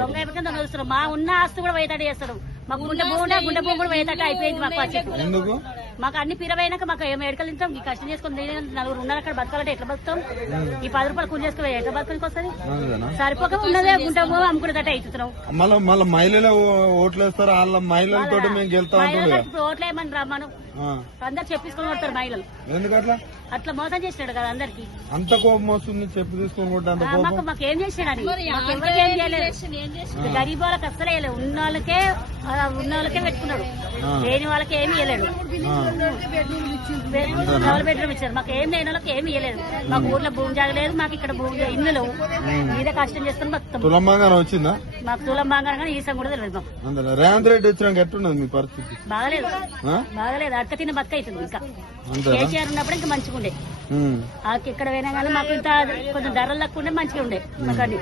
దొంగ అయిపోయి దొంగ చూస్తున్నాం. మా ఉన్న ఆస్తి కూడా పోయేటట్టు చేస్తాడు. మాకు గుండె భూమి కూడా పోయేటట్టు అయిపోయింది మాకు పరిస్థితి. ఎందుకు మాకు అన్ని పిరవైనాక మాకు మెడికల్ తింటాం. ఈ కష్టం చేసుకుని నలుగురు ఉన్నారు అక్కడ బతకాలంటే ఎట్లా బతుకుతాం? ఈ 10 రూపాయలు కూలి చేసుకుని ఎట్లా బతకడానికి వస్తుంది? సరిపోక ఉన్నదే గుంట భూమి అమ్ముకునేటట్టు అవుతున్నాం. మళ్ళీ మహిళలు ఓట్లు వేస్తారు. వాళ్ళ మహిళలతో మేము గెలుతాం. ఓట్లు ఏమని రమ్మను అందరు చెప్పించుకొని కొడతారు మహిళలు. ఎందుకట్లా? అట్లా మోసం చేసినాడు కదా అందరికి. అంత కోపం వస్తుంది చెప్పి తీసుకొని కొట్టే. మాకేం చేసినాడు? ఎవరికి ఏం చేయలేదు. గరీబ్ వాళ్ళకి అస్సలే వేయలేదు. ఉన్న వాళ్ళకే పెట్టుకున్నాడు. లేని వాళ్ళకి ఏమి ఇవ్వలేడు. డబుల్ బెడ్రూమ్ ఇచ్చారు. మాకు ఏం లేని వాళ్ళకి ఏమి ఇవ్వలేదు. మాకు ఊర్లో భూమి జాగలేదు. మాకు ఇక్కడ భూమి ఇల్లు మీద కష్టం చేసుకుని బతుకుతాం. తులం బంగారం వచ్చిందా? మాకు తులం బంగారం కానీ ఈసం కూడా తెలియదు మాకు. రేవంత్ రెడ్డి వచ్చినాక ఎట్టున్నది మీ పరిస్థితి? బాగలేదు. అడక తిన్న బతుక అవుతుంది. ఇంకా కేసీఆర్ ఉన్నప్పుడు ఇంకా మంచిగా ఉండే. ఇక్కడ పోయినా కానీ మాకు ఇంత కొంచెం ధరలు తక్కువ ఉండే మంచిగా ఉండే మాకు.